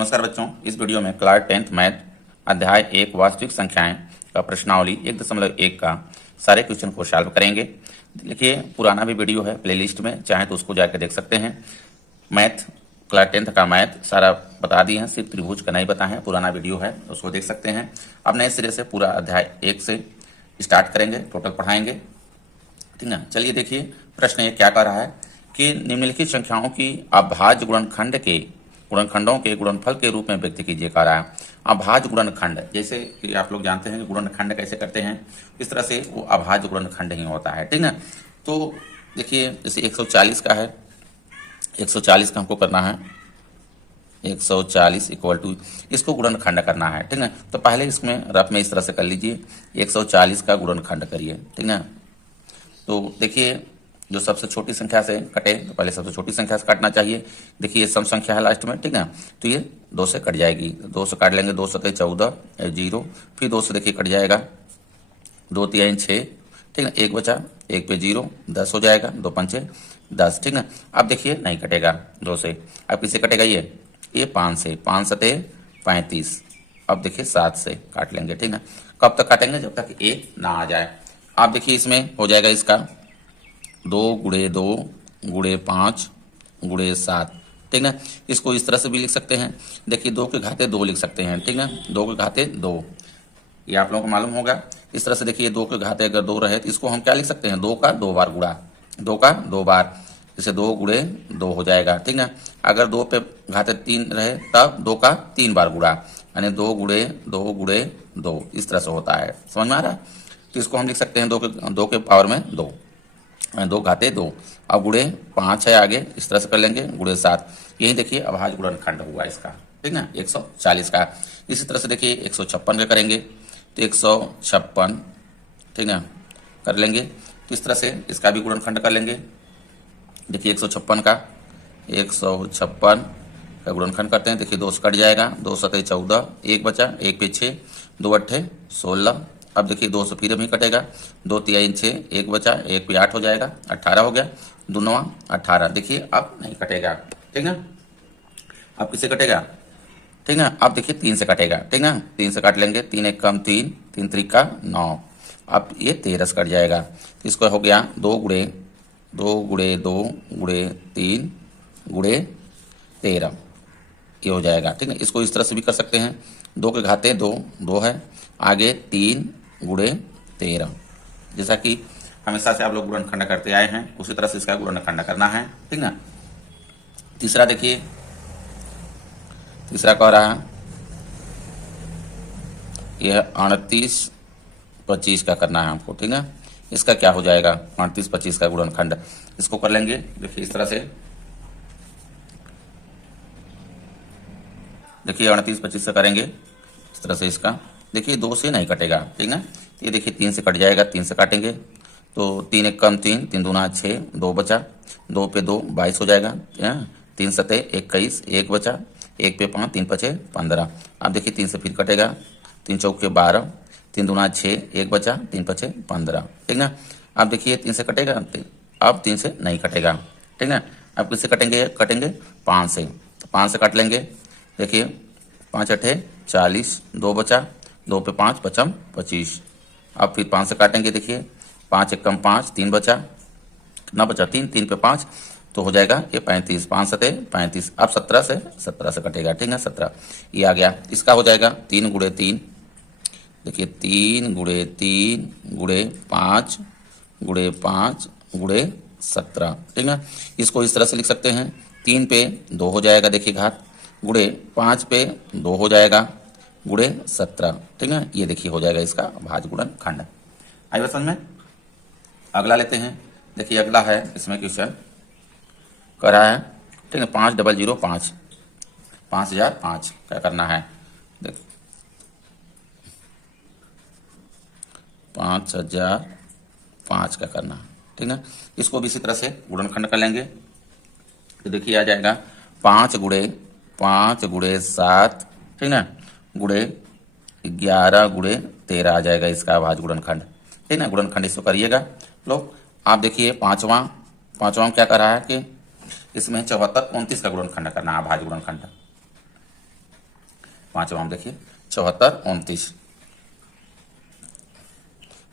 नमस्कार बच्चों, इस वीडियो में क्लास 10th मैथ अध्याय 1 वास्तविक संख्याएं का प्रश्नावली 1.1 का सारे क्वेश्चन को सॉल्व करेंगे। देखिए, पुराना भी वीडियो है प्लेलिस्ट में, चाहे तो उसको जाकर देख सकते हैं। मैथ क्लास 10th का मैथ सारा बता दिए हैं, सिर्फ त्रिभुज का नहीं बताए हैं। पुराना वीडियो है, उसको देख सकते हैं। अब नए सिरे से पूरा अध्याय 1 से स्टार्ट करेंगे, टोटल पढ़ाएंगे, ठीक है। चलिए देखिए, प्रश्न ये क्या कह रहा है कि निम्नलिखित संख्याओं की अभाज्य गुणनखंडों के गुणनफल के रूप में व्यक्त कीजिए कह रहा है। अभाज्य गुणनखंड, जैसे कि आप लोग जानते हैं कि गुणनखंड कैसे करते हैं, इस तरह से वो अभाज्य गुणनखंड ही होता है, ठीक है। तो देखिए, जैसे 140 का है, 140 का हमको करना है, 140 इक्वल टू इसको गुणनखंड करना है, ठीक है। तो पहले इसमें रफ में इस तरह से कर लीजिए, 140 का गुणनखंड करिए, ठीक है। तो देखिए, जो सबसे छोटी संख्या से कटे तो पहले सबसे छोटी संख्या से काटना चाहिए। देखिए, सम संख्या है लास्ट में, ठीक है। तो ये 2 से कट जाएगी, 2 से काट लेंगे, 2 सतह 14, 0, फिर 2 से देखिए कट जाएगा, 2 3 6, ठीक है। 1 बचा, 1 पे 0, 10 हो जाएगा, 2 पंचे 10, ठीक है। अब देखिए नहीं कटेगा 2 से, अब किससे कटेगा ये 5 से, 5 सतह 35। अब देखिए 7 से काट लेंगे, ठीक है। कब तक काटेंगे? जब तक 1 ना आ जाए। आप देखिए, इसमें हो जाएगा इसका 2 गुणे 2 गुणे 5 गुणे 7, ठीक है। इसको इस तरह से भी लिख सकते हैं। देखिए, 2 के घाते 2 लिख सकते हैं, ठीक है। 2 के घाते 2, ये आप लोगों को मालूम होगा। इस तरह से देखिए, 2 के घाते अगर 2 रहे तो इसको हम क्या लिख सकते हैं? 2 का 2 बार गुणा, 2 का 2 बार, जैसे 2 गुणे 2 हो जाएगा, ठीक है। अगर 2 पे घाते 3 रहे तब 2 का 3 बार गुणा, यानी 2 गुणे 2 गुणे 2, इस तरह से होता है। समझ में आ रहा है? तो इसको हम लिख सकते हैं 2 के पावर में 2, 2 घाते 2। अब गुणे 5 है आगे, इस तरह से कर लेंगे, गुणे 7। यही देखिए अभाज्य गुणनखंड हुआ इसका, ठीक है, 140 का। इसी तरह से देखिए 156 का करेंगे, तो 156, ठीक है, कर लेंगे। तो इस तरह से इसका भी गुणनखंड कर लेंगे। देखिए 156 का गुणनखंड करते हैं। देखिए 2 से कट जाएगा, 2 सतह 14, 1 बचा, 1 पे 6, 2 अट्ठे 16। अब देखिए 2 से फिर भी कटेगा, 2 3 6, 1 बचा, 1 पे 8 हो जाएगा, 18 हो गया, 2 9 18। देखिए अब नहीं कटेगा, ठीक है। अब किससे कटेगा? ठीक है, अब देखिए 3 से कटेगा, ठीक है। 3 से काट लेंगे, 3 1 कम 3, 3 3 का 9। अब ये 13 से कट जाएगा, इसको हो गया 2 गुणे 2 गुणे 2 गुणे 3 गुणे 13, ये हो जाएगा, ठीक है। इसको इस तरह से भी कर सकते हैं, 2 के घाते 2 2 है, आगे 3 गुणे 13। जैसा कि हमेशा से आप लोग गुणनखंड करते आए हैं, उसी तरह से इसका गुणनखंड करना है, ठीक ना। तीसरा देखिए, तीसरा कह रहा है यह 38 25 का करना है हमको, ठीक है। इसका क्या हो जाएगा? 38 25 का गुणनखंड, इसको कर लेंगे। देखिए इस तरह से, देखिए 38 25 से करेंगे इस तरह से। इसका देखिए 2 से नहीं कटेगा, ठीक है। ये देखिए 3 से कट जाएगा, 3 से काटेंगे, तो 3 1 कम 3, 3 दूना 6, 2 बचा, 2 पे 2 22 हो जाएगा, 3 सतह 21, 1 बचा, 1 पे 5, 3 पचे 15। अब देखिए 3 से फिर कटेगा, 3 चौके 12, 3 दूना 6, 1 बचा, 3 पचे 15, ठीक है। अब देखिए 3 से कटेगा, अब 3 से नहीं कटेगा, ठीक है। अब किससे कटेंगे? 5 से, तो 5 से काट लेंगे। देखिए 5 अट्ठे 40, 2 बचा, 2 पे 5 पचम 25। अब फिर 5 से काटेंगे, देखिए 5 1 कम 5, 3 बचा, कितना बचा? 3, 3 पे 5, तो हो जाएगा ये 35, 5 सतह 35। अब 17 से कटेगा, ठीक है, 17 ये आ गया। इसका हो जाएगा 3 गुणे 3, देखिए 3 गुणे 3 गुणे 5 गुणे 5 गुणे 17, ठीक है। इसको इस तरह से लिख सकते हैं, 3 पे 2 हो जाएगा, देखिए घात, गुणे 5 पे 2 हो जाएगा, गुणे 17, ठीक है। ये देखिए हो जाएगा इसका भाज्य गुणनखंड। आई बात समझ में? अगला लेते हैं। देखिए अगला है, इसमें क्वेश्चन कर रहा है, ठीक है, 5005, 5005 क्या करना है? देख 5005 का करना है, ठीक है। इसको भी इसी तरह से गुणनखंड कर लेंगे। तो देखिए आ जाएगा 5 गुणे 7, ठीक है, गुणे 11 गुणे 13 आ जाएगा इसका भाज्य गुणनखंड, ठीक है। गुणनखंड इसको करिएगा लोग। आप देखिए पांचवा में क्या कर रहा है कि इसमें 74 29 का गुणनखंड करना है, भाज्य गुणनखंड। पांचवा में देखिए 74 29,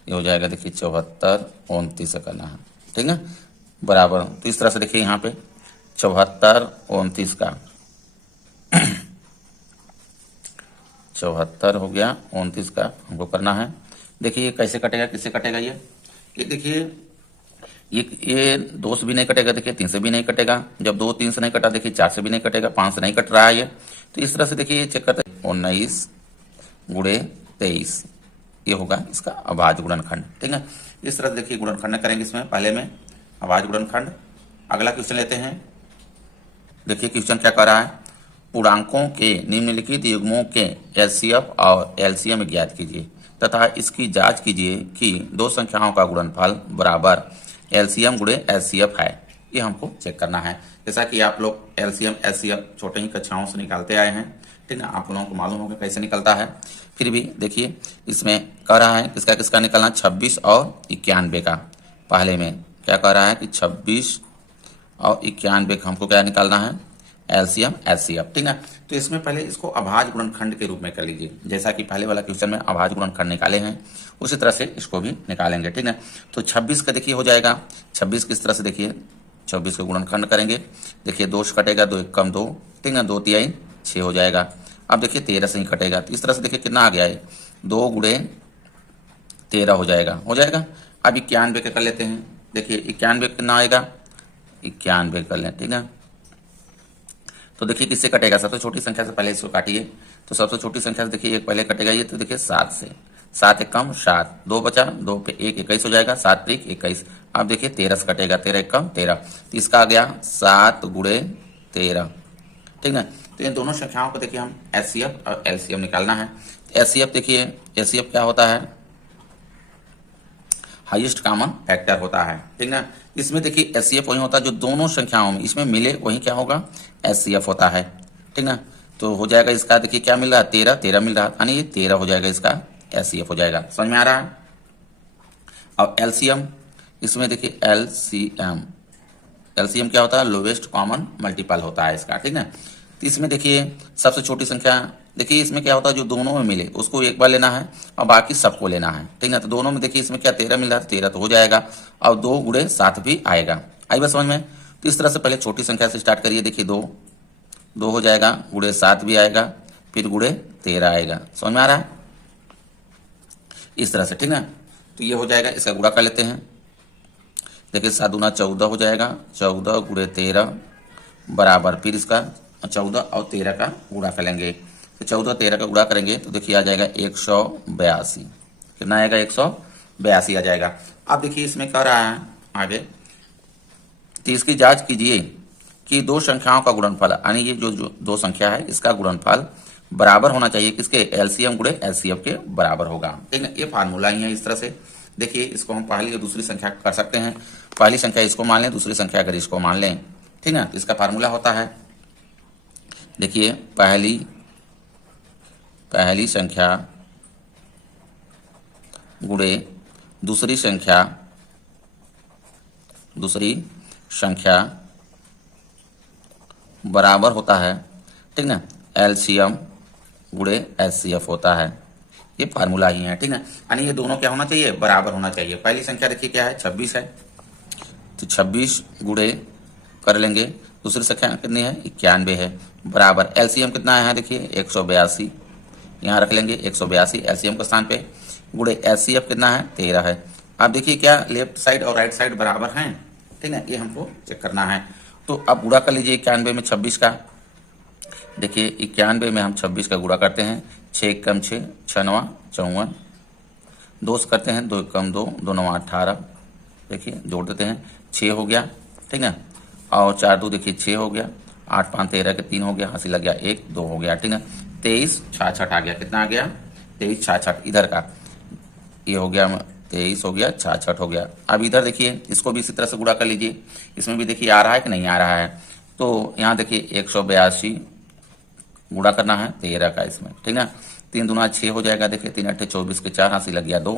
ये हो जाएगा देखिए 74 29 से करना है, ठीक है, बराबर। तो इस तरह से देखिए यहाँ पे 74 29 का 74 हो गया 29 का हमको करना है। देखिए ये कैसे कटेगा, किससे कटेगा, ये देखिए ये 2 से भी नहीं कटेगा, देखिए 3 से भी नहीं कटेगा। जब 2 3 से नहीं कटा, देखिए 4 से भी नहीं कटेगा, 5 से नहीं कट रहा है ये। तो इस तरह से देखिए ये चेक करते हैं 19 गुणे 23, ये होगा इसका अभाज्य गुणनखंड, ठीक है। इस तरह से देखिए गुणनखंड करेंगे इसमें, पहले में अभाज्य गुणनखंड। अगला क्वेश्चन लेते हैं। देखिए क्वेश्चन क्या कर रहा है, पूर्णांकों के निम्नलिखित युग्मों के एचसीएफ और एलसीएम ज्ञात कीजिए तथा इसकी जांच कीजिए कि दो संख्याओं का गुणनफल बराबर एलसीएम गुणे एचसीएफ है। ये हमको चेक करना है। जैसा कि आप लोग एलसीएम एचसीएफ छोटे ही कक्षाओं से निकालते आए हैं, ठीक है, आप लोगों को मालूम होगा कैसे निकलता है। फिर भी देखिए इसमें कह रहा है किसका किसका निकलना, 26 और 91 का। पहले में क्या कह रहा है कि 26 और 91 का हमको क्या निकालना है, एलसीएम एचसीएफ, ठीक है। तो इसमें पहले इसको अभाज्य गुणनखंड के रूप में कर लीजिए, जैसा कि पहले वाला क्वेश्चन में अभाज्य गुणनखंड निकाले हैं उसी तरह से इसको भी निकालेंगे, ठीक है। तो 26 का देखिए हो जाएगा, 26 किस तरह से देखिए 26 का गुणनखंड करेंगे। देखिए 2 से कटेगा, 2 1 कम 2, ठीक है, 2 3 6 हो जाएगा। अब देखिए 13 से ही कटेगा, तो इस तरह से देखिए कितना आ गया है, 2 गुणे 13 हो जाएगा। अब 91 का कर लेते हैं। देखिए 91 कितना आएगा, 91 कर लें, ठीक है। तो देखिए किससे कटेगा, सबसे छोटी संख्या से पहले इसको काटिए। तो सबसे छोटी संख्या से देखिए एक पहले कटेगा ये, तो देखिए 7 से, 7 एक कम 7, 2 बचा, 2 पे 1 21 हो जाएगा, 7 3 21। अब देखिए 13 से कटेगा, 13 एक कम 13, तो इसका आ गया 7 गुणे 13, ठीक है। तो इन दोनों संख्याओं को देखिए हम एचसीएफ और एलसीएम निकालना है। एचसीएफ देखिए, एचसीएफ क्या होता है, हाईएस्ट कॉमन फैक्टर होता है, ठीक है। इसमें देखिए एचसीएफ वही होता है जो दोनों संख्याओं में इसमें मिले, वही क्या होगा, एचसीएफ होता है, ठीक है। तो हो जाएगा इसका, देखिए क्या मिल रहा है, 13 13 मिल रहा है, यानी ये 13 हो जाएगा, इसका एचसीएफ हो जाएगा। समझ में आ रहा है। अब एलसीएम, इसमें देखिए एलसीएम, एलसीएम क्या होता है, लोवेस्ट कॉमन मल्टीपल होता है इसका, ठीक है। तो इसमें देखिए सबसे छोटी संख्या, देखिए इसमें क्या होता है जो दोनों में मिले उसको एक बार लेना है और बाकी सबको लेना है, ठीक है। तो दोनों में देखिए इसमें क्या 13 मिल रहा है, 13 तो हो जाएगा, और 2 गुणे 7 भी आएगा। आई बात समझ में। तो इस तरह से पहले छोटी संख्या से स्टार्ट करिए। देखिए 2 हो जाएगा, गुणे 7 भी आएगा, फिर गुणे 13 आएगा। समझ में आ रहा है, इस तरह से, ठीक है। तो ये हो जाएगा, इसका गुणा कर लेते हैं। देखिए 7 दूना 14 हो जाएगा, 14 गुणे 13 बराबर, फिर इसका 14 और 13 का गुणा कर लेंगे। तो 14 13 का गुणा करेंगे तो देखिए आ जाएगा 182, कितना आएगा, 182 आ जाएगा। अब देखिए इसमें कह रहा है आगे, तो इसकी जांच कीजिए कि दो संख्याओं का गुणनफल, यानी ये जो दो संख्या है इसका गुणनफल बराबर होना चाहिए किसके, एलसीएम गुणे एचसीएफ के बराबर होगा, ठीक है। ये फार्मूला ही है। इस तरह से देखिए इसको हम पहली और दूसरी संख्या कर सकते हैं। पहली संख्या इसको मान लें, दूसरी संख्या अगर इसको मान लें, ठीक है। तो इसका फार्मूला होता है, देखिए पहली संख्या गुणे दूसरी संख्या बराबर होता है, ठीक ना, एलसीएम गुणे एचसीएफ होता है। ये फार्मूला ही है, ठीक है। यानी ये दोनों क्या होना चाहिए, बराबर होना चाहिए। पहली संख्या देखिए क्या है, 26 है, तो 26 गुणे कर लेंगे, दूसरी संख्या कितनी है, 91 है, बराबर एलसीएम कितना है, देखिए 182, यहाँ रख लेंगे 182 एलसीएम के स्थान पे, गुणे एचसीएफ कितना है, 13 है। अब देखिए क्या लेफ्ट साइड और राइट साइड बराबर हैं, ठीक है, ये हमको चेक करना है। तो अब गुणा कर लीजिए 91 में 26 का। देखिए 91 में हम 26 का गुणा करते हैं, 6 कम 6 6 9 54, 2 से करते हैं, 2 कम 2 2 9 18, देखिए जोड़ देते हैं, 6 हो गया, ठीक है, और 4 2 देखिए 6 हो गया, 8 5 13 के 3 हो गया, हंसी लग गया 1 2 हो गया, ठीक है। 23 66 आ गया, कितना आ गया, 23 66 इधर का, ये हो गया 23 हो गया, 66 हो गया। अब इधर देखिए इसको भी इसी तरह से गुणा कर लीजिए, इसमें भी देखिए आ रहा है कि नहीं आ रहा है। तो यहाँ देखिए 182 गुणा करना है 13 का इसमें, ठीक है। 3 दूना 6 हो जाएगा, देखिए 3 8 24 के 4, हंसी लग गया 2,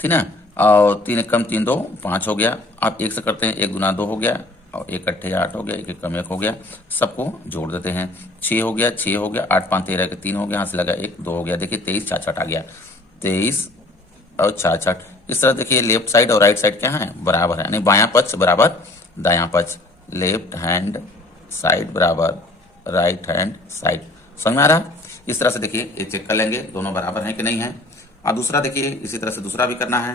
ठीक है, और 3 1 कम 3 2 5 हो गया। अब 1 से करते हैं, 1 दूना 2 हो गया, और 1 अट्ठे 8 हो गया, 1 1 कम 1 हो गया, सबको जोड़ देते हैं। 6 हो गया, 6 हो गया, 8 5 13 के 3 हो गया, यहाँ से लगा 1 2 हो गया। देखिए 23 66 आ गया, 23 और 66। इस तरह देखिए लेफ्ट साइड और राइट साइड क्या है, बराबर है, यानी बायां पक्ष बराबर दायां पक्ष, लेफ्ट हैंड साइड बराबर राइट हैंड साइड। समझ में आ रहा है? इस तरह से देखिए ये चेक कर लेंगे दोनों बराबर हैं कि नहीं है। और दूसरा देखिए इसी तरह से दूसरा भी करना है।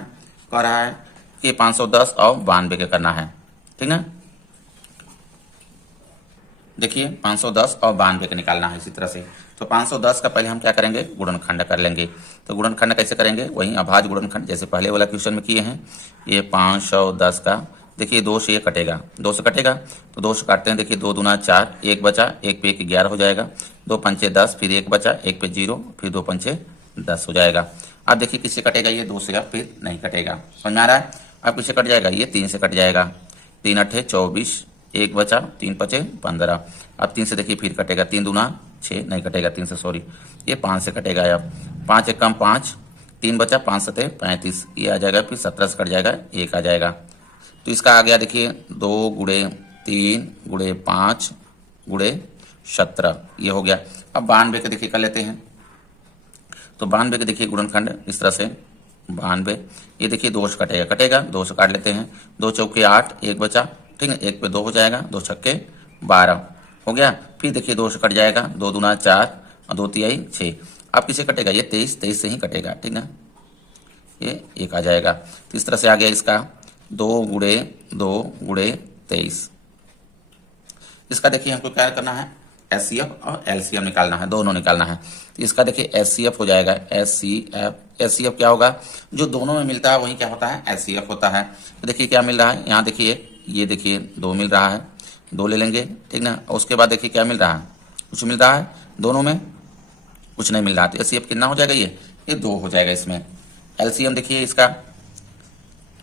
कह रहा है कि 510 और 92 के करना है, ठीक ना। देखिए 510 और 92 के निकालना है इसी तरह से। तो 510 का पहले हम क्या करेंगे, गुणनखंड कर लेंगे। तो गुणनखंड कैसे करेंगे, वही अभाज्य गुणनखंड जैसे पहले वाला क्वेश्चन में किए हैं। ये 510 का देखिए 2 से ये कटेगा, 2 से कटेगा तो 2 से काटते हैं। देखिए 2 दूना 4, 1 बचा, 1 पे 1 11 हो जाएगा, 2 पंचे 10, फिर 1 बचा, 1 पे 0, फिर 2 पंचे 10 हो जाएगा। अब देखिए किससे कटेगा, ये 2 से, अब फिर नहीं कटेगा। समझ में आ रहा है? अब किससे कट जाएगा, ये 3 से कट जाएगा। 3 अट्ठे 24, 1 बचा, 3 पचे 15। अब 3 से देखिए फिर कटेगा, 3 दूना 6, नहीं कटेगा 3 से, सॉरी, ये 5 से कटेगा। अब 5 एक कम 5, 3 बचा, 5 सते 35, ये आ जाएगा, फिर 17 से कट जाएगा, 1 आ जाएगा। तो इसका आ गया देखिए 2 गुणे 3 गुणे 5 गुणे 17, ये हो गया। अब 92 के देखिए कर लेते हैं। तो 92 के देखिए गुणनखंड इस तरह से 92, ये देखिए 2 से कटेगा, कटेगा 2 से काट लेते हैं। 2 चौके 8, 1 बचा, ठीक है, 1 पे 2 हो जाएगा, 2 छक्के 12 हो गया। फिर देखिए 2 से कट जाएगा, 2 दूना 4 और 2 तिहाई 6। अब किसे कटेगा, ये 23, 23 से ही कटेगा, ठीक ना, ये 1 आ जाएगा। तो इस तरह से आ गया इसका 2 गुणे 2 गुणे 23। इसका देखिए हमको क्या करना है, एचसीएफ और एलसीएम निकालना है, दोनों निकालना है। तो इसका देखिए एचसीएफ हो जाएगा, एचसीएफ क्या होगा, जो दोनों में मिलता है वही क्या होता है, एचसीएफ होता है। तो देखिए क्या मिल रहा है, यहाँ देखिए ये देखिए 2 मिल रहा है, 2 ले लेंगे, ठीक ना। और उसके बाद देखिए क्या मिल रहा है, कुछ मिल रहा है, दोनों में कुछ नहीं मिल रहा। तो एचसीएफ कितना हो जाएगा, ये 2 हो जाएगा इसमें। एलसीएम देखिए इसका,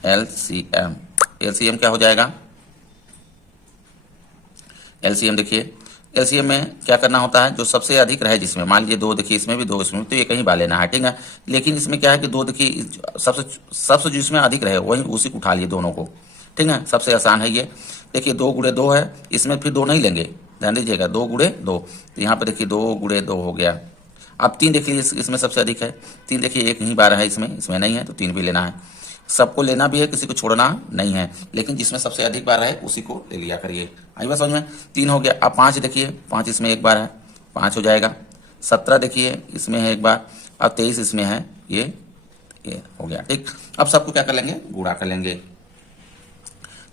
एलसीएम क्या हो जाएगा, एलसीएम देखिए, एलसीएम में क्या करना होता है, जो सबसे अधिक रहे जिसमें, मान लीजिए 2 देखिए इसमें भी 2 इसमें भी, तो ये कहीं बा लेना है, ठीक है। लेकिन इसमें क्या है कि 2 देखिए सबसे जिसमें अधिक रहे वही उसी को उठा लिए दोनों को, ठीक है, सबसे आसान है ये। देखिए 2 गुणे 2 है, इसमें फिर 2 नहीं लेंगे, ध्यान दीजिएगा, 2 गुणे 2, तो यहाँ पे देखिए 2 गुणे 2 हो गया। अब 3 देखिए इसमें सबसे अधिक है, 3 देखिए एक ही बार है इसमें नहीं है, तो 3 भी लेना है। सबको लेना भी है, किसी को छोड़ना नहीं है, लेकिन जिसमें सबसे अधिक बार है उसी को ले लिया करिए। आई बात समझ में? 3 हो गया। अब 5 देखिए, 5 इसमें एक बार है, 5 हो जाएगा। 17 देखिए इसमें है एक बार, अब 23 इसमें है, ये हो गया, ठीक। अब सबको क्या कर लेंगे, गुणा कर लेंगे।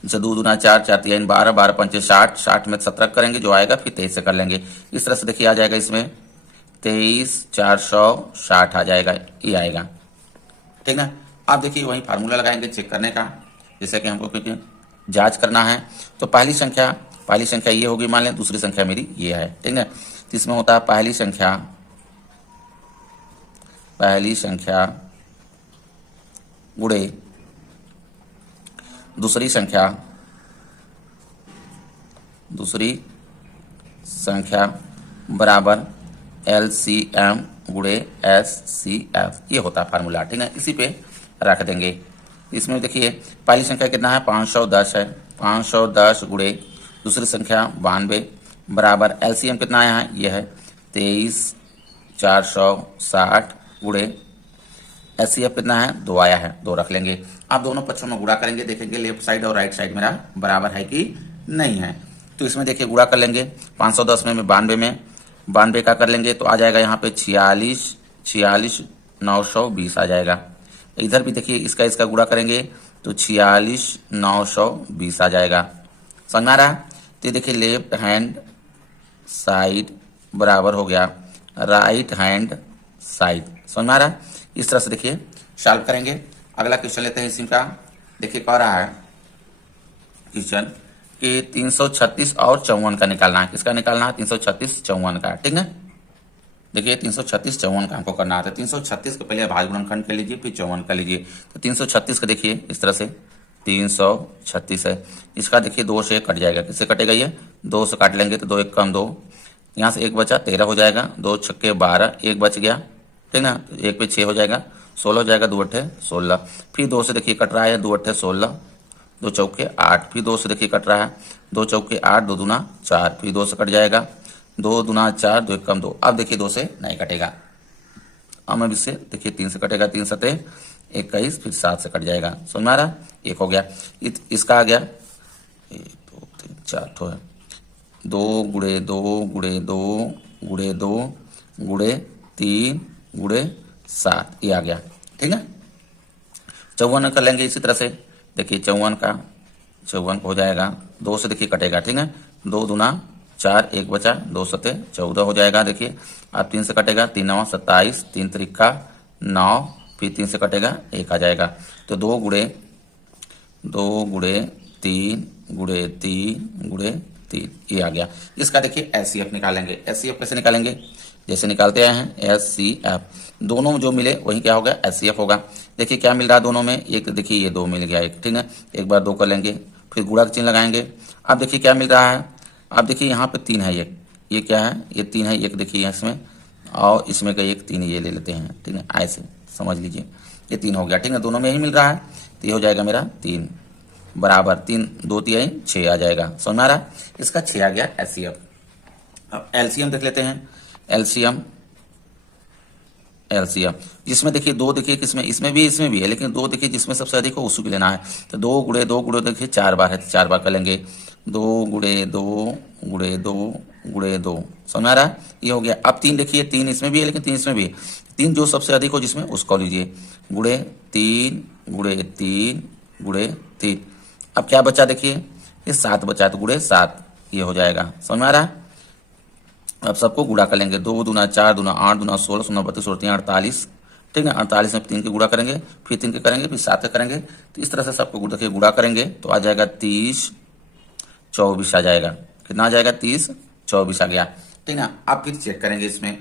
जैसे 2 दूना 4, 4 3 12, 12 पंचे 60, 60 में 17 करेंगे, जो आएगा फिर 23 से कर लेंगे। इस तरह से देखिए आ जाएगा इसमें 23 460 आ जाएगा, ये आएगा, ठीक है। आप देखिए वही फार्मूला लगाएंगे चेक करने का, जैसे कि हमको क्योंकि जांच करना है। तो पहली संख्या ये होगी, मान लें दूसरी संख्या मेरी ये है, ठीक है। तो इसमें होता है पहली संख्या गुणे दूसरी संख्या बराबर एलसीएम गुणे एचसीएफ, ये होता है फार्मूला, ठीक है। इसी पे रख देंगे। इसमें देखिए पहली संख्या कितना है, 510 है, 510 गुणे दूसरी संख्या 92 बराबर एलसीएम कितना आया है, ये है 23 460 गुणे एचसीएफ कितना है, 2 आया है, 2 रख लेंगे। आप दोनों पक्षों में गुणा करेंगे, देखेंगे लेफ्ट साइड और राइट साइड मेरा बराबर है कि नहीं है। तो इसमें देखिए गुणा कर लेंगे, 510 में 92 का कर लेंगे, तो आ जाएगा यहाँ पे 46 920 आ जाएगा। इधर भी देखिए इसका गुणा करेंगे तो 46 920 आ जाएगा। समझ में आ रहा है? तो देखिए लेफ्ट हैंड साइड बराबर हो गया राइट हैंड साइड। समझ में आ रहा है? इस तरह से देखिए सॉल्व करेंगे। अगला क्वेश्चन लेते हैं इसी का। देखिए कह रहा है क्वेश्चन कि 336 और 54 का निकालना है। किसका निकालना है? 336 54 का, ठीक है। देखिए 336 54 का हमको करना है। 336 को पहले भाज्य गुणनखंड कर लीजिए, फिर 54 कर लीजिए। तो 336 का देखिए इस तरह से 336 है, इसका देखिए 2 से कट जाएगा। किससे कटेगा? ये 2 से काट लेंगे तो 2 1 कम 2, यहाँ से 1 बचा 13 हो जाएगा, 2 छक्के 12, 1 बच गया, ठीक ना। 1 पे 6 हो जाएगा, 16 हो जाएगा, 2 अट्ठे 16। फिर 2 से देखिए कट रहा है, 2 अट्ठे 16, 2 चौके 8, फिर 2 से देखिए कट रहा है, 2 चौके 8, 2 दूना 4, फिर 2 से कट जाएगा, 2 दूना 4, 2 एक कम 2। अब देखिए 2 से नहीं कटेगा। अब मैं इससे देखिए 3 से कटेगा, 3 सते 21, फिर 7 से कट जाएगा। समझ में आ रहा? एक हो गया। इसका आ गया 1 2 3 4 ठो है, 2 गुड़े 2 गुड़े 2 गुड़े 2 गुड़े 3 गुड़े 7, ये आ गया। ठीक है, 54 कर लेंगे इसी तरह से। देखिए 54 हो जाएगा, 2 से देखिए कटेगा। ठीक है, 2 दूना 4, 1 बचा, 2 सते 14 हो जाएगा। देखिए अब 3 से कटेगा, 3 9 27, 3 त्रिका 9, फिर 3 से कटेगा 1 आ जाएगा। तो 2 गुड़े 3 गुड़े 3 गुड़े 3, ये आ गया। इसका देखिए एचसीएफ निकालेंगे। एचसीएफ कैसे निकालेंगे? जैसे निकालते आए हैं एचसीएफ, दोनों में जो मिले वही क्या होगा? एचसीएफ होगा। देखिए क्या मिल रहा है दोनों में? एक देखिए ये 2 मिल गया एक। ठीक है, एक बार 2 कर लेंगे, फिर गुणा का चिन्ह लगाएंगे। अब देखिए क्या मिल रहा है? अब देखिए यहाँ पे 3 है, ये क्या है? ये 3 है, एक देखिए इसमें और इसमें का एक 3 ये ले लेते हैं। ठीक है, ऐसे समझ लीजिए, ये 3 हो गया। ठीक है, दोनों में ही मिल रहा है, तो ये हो जाएगा मेरा 3 बराबर 3 2 3 6 आ जाएगा। समझ में आ रहा? इसका 6 आ गया एचसीएफ। अब एलसीएम देख लेते हैं। एलसीएम जिसमें देखिए 2 देखिए किसमें, इसमें भी है, लेकिन 2 देखिए जिसमें सबसे अधिक हो उसी को लेना है। तो 2 गुड़े देखिए 4 बार है, तो 4 बार कर लेंगे। 2 गुड़े 2 गुड़े 2 गुड़े 2, समझ में आ रहा है? ये हो गया। अब 3 देखिए, 3 इसमें भी है, लेकिन 3 इसमें भी है। 3 जो सबसे अधिक हो जिसमें उसको लीजिए, गुड़े 3 गुड़े 3 गुड़े 3। अब क्या बचा देखिए, ये 7 बचा, तो गुड़े 7 ये हो जाएगा। समझ में आ रहा है? अब सबको गुणा कर लेंगे, 2 दूना 4 दूना 8 दूना 16 16 32 और 3 48। ठीक है, 48 में 3 के गुणा करेंगे, फिर 3 के करेंगे, फिर 7 के करेंगे। तो इस तरह से सबको देखिए गुणा करेंगे तो आ जाएगा 30 24 आ जाएगा। कितना आ जाएगा? 30 24 आ गया। ठीक है, आप फिर चेक करेंगे इसमें।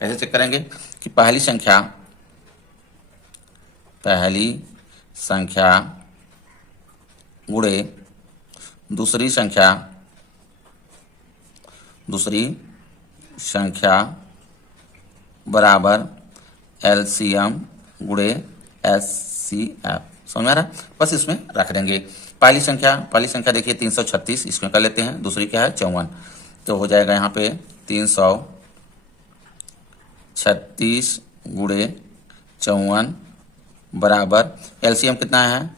कैसे चेक करेंगे कि पहली संख्या गुणे दूसरी संख्या बराबर एलसीएम गुणे एचसीएफ। समझ में आ रहा? बस इसमें रख देंगे। पहली संख्या देखिए 336, इसमें कर लेते हैं। दूसरी क्या है? 54। तो हो जाएगा यहाँ पे 336 गुणे 54 बराबर एलसीएम कितना है?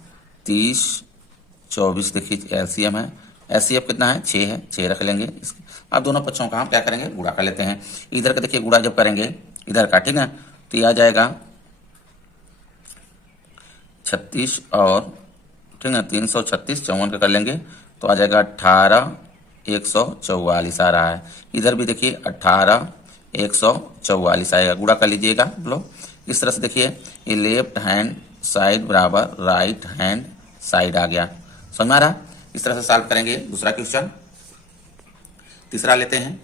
30 24 देखिए एलसीएम है। एचसीएफ कितना है? 6 है, 6 रख लेंगे। अब दोनों पक्षों का हम क्या करेंगे? गुणा कर लेते हैं। इधर का देखिए गुणा जब करेंगे इधर का, ठीक है, तो ये आ जाएगा 36 और ठीक है 336 54 का कर लेंगे तो आ जाएगा 18 144 आ रहा है। इधर भी देखिए 18 144 आएगा। गुणा कर लीजिएगा बोलो। इस तरह से देखिए ये लेफ्ट हैंड साइड बराबर राइट हैंड साइड आ गया। समझ में आ रहा? इस तरह से सॉल्व करेंगे। दूसरा क्वेश्चन, तीसरा लेते हैं।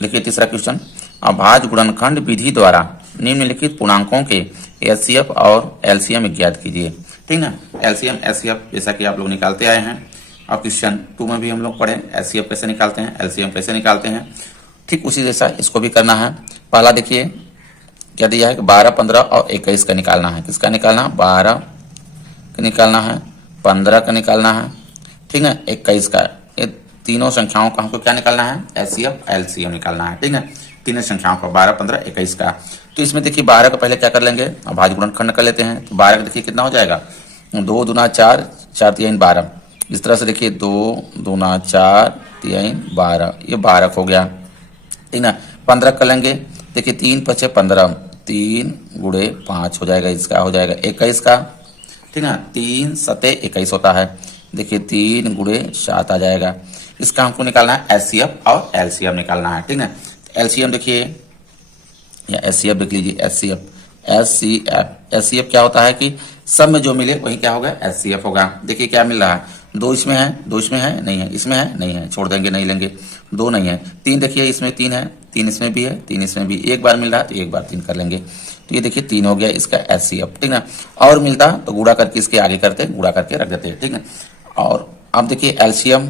देखिए तीसरा क्वेश्चन, अभाज्य गुणनखंड विधि द्वारा निम्नलिखित पूर्णांकों के एचसीएफ और एलसीएम ज्ञात कीजिए। ठीक है, एलसीएम एचसीएफ जैसा कि आप लोग निकालते आए हैं और क्वेश्चन 2 में भी हम लोग पढ़े एचसीएफ कैसे निकालते हैं, एलसीएम कैसे निकालते हैं। ठीक उसी जैसा इसको भी करना है। पहला देखिए क्या दिया है कि 12 15 और 21 का निकालना है। किसका निकालना? 12 का निकालना है, 15 का निकालना है, ठीक है, 21 का। ये तीनों संख्याओं का हमको क्या निकालना है? एचसीएफ एलसीएम निकालना है। ठीक है, तीनों संख्याओं का 12 15 21 का। तो इसमें देखिए 12 का पहले क्या कर लेंगे? अभाज्य गुणनखंड कर लेते हैं। तो 12 का देखिए कितना हो जाएगा? 2 दूना 4 4 3 12। इस तरह से देखिए 2 दूना 4 3 12, ये 12 हो गया। ठीक है, 15 कर लेंगे। देखिए 3 5 15, 3 गुणे 5 हो जाएगा। इसका हो जाएगा 21 का। ठीक है, 3 7 21 होता है। देखिए 3 गुणे 7 आ जाएगा। इसका हमको निकालना है एचसीएफ और एलसीएम निकालना है। ठीक है, एलसीएम देखिए या एचसीएफ देख लीजिए। एचसीएफ क्या होता है कि सब में जो मिले वही क्या होगा? एचसीएफ होगा। देखिए क्या मिल रहा है? 2 इसमें है, 2 इसमें है, नहीं है, इसमें है, नहीं है, छोड़ देंगे, नहीं लेंगे। 2 नहीं है, 3 देखिए इसमें 3 है, 3 इसमें भी है, 3 इसमें भी। एक बार मिल रहा है तो एक बार 3 कर लेंगे। तो ये देखिए 3 हो गया इसका एचसीएफ। ठीक है, और मिलता तो गुणा करके इसके आगे करते, गुणा करके रख देते। ठीक है, और अब देखिए एलसीएम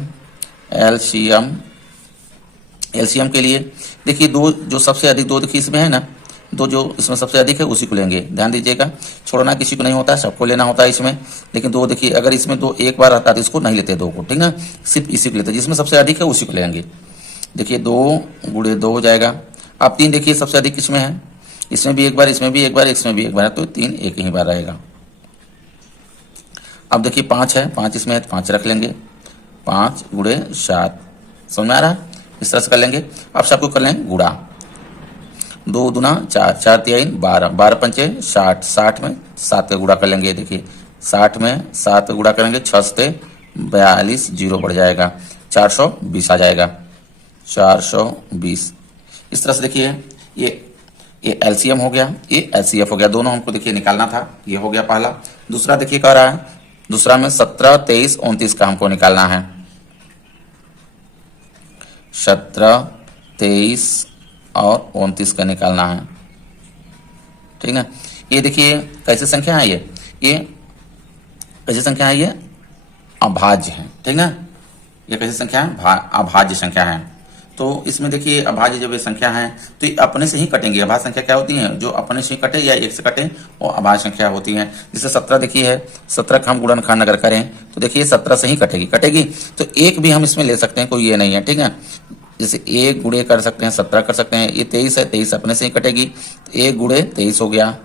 के लिए देखिए 2 जो सबसे अधिक 2 देखिए इसमें है ना, दो जो इसमें सबसे अधिक है उसी को लेंगे। ध्यान दीजिएगा, छोड़ना किसी को नहीं होता, सबको लेना होता है इसमें। लेकिन दो देखिए, अगर इसमें दो एक बार आता है तो इसको नहीं लेते दो को, ठीक ना, सिर्फ इसी को लेते, जिसमें सबसे अधिक है उसी को लेंगे। देखिए 2 गुणे 2 हो जाएगा। अब 3 देखिए सबसे अधिक किसमें है, इसमें भी एक बार, इसमें भी एक बार, इसमें भी एक बार, तो 3 एक ही बार रहेगा। अब देखिए 5 है, 5 इसमें है तो 5 रख लेंगे, 5 गुणे 7, समझ में आ रहा है, इस तरह से कर लेंगे। अब सबको कर लेंगे गुणा, 2 दूना 4, 4 3 12, 12 पंचे 60, 60 में 7 का गुणा कर लेंगे। देखिए 60 में 7 का गुणा करेंगे, 6 से 42, जीरो बढ़ जाएगा, 420 आ जाएगा, 420। इस तरह से देखिए ये एलसीएम हो गया, ये एलसीएफ हो गया, दोनों हमको देखिए निकालना था। ये हो गया पहला। दूसरा देखिए कह रहा है, दूसरा में 17, 23, 29 का हमको निकालना है। 17, 23 और 29 का निकालना है, ठीक है। ये देखिए कैसे संख्या है, ये कैसे संख्या है, ये अभाज्य है, ठीक ना। ये कैसे संख्या है, अभाज्य संख्या है। तो इसमें देखिए अभाज्य जब ये संख्या है तो ये अपने से ही कटेंगे। अभाज्य संख्या क्या होती है, जो अपने से ही कटे या एक से कटे वो अभाज्य संख्या होती है। जैसे 17 देखिए है, 17 का हम गुणनखंड अगर करें तो देखिए 17 से ही कटेगी, तो एक भी हम इसमें ले सकते हैं, कोई ये नहीं है, ठीक है। जैसे 1 गुणे कर सकते हैं, 17 कर सकते हैं। ये 23 है, 23 अपने से ही कटेगी, तो 1 गुणे 23 हो गया।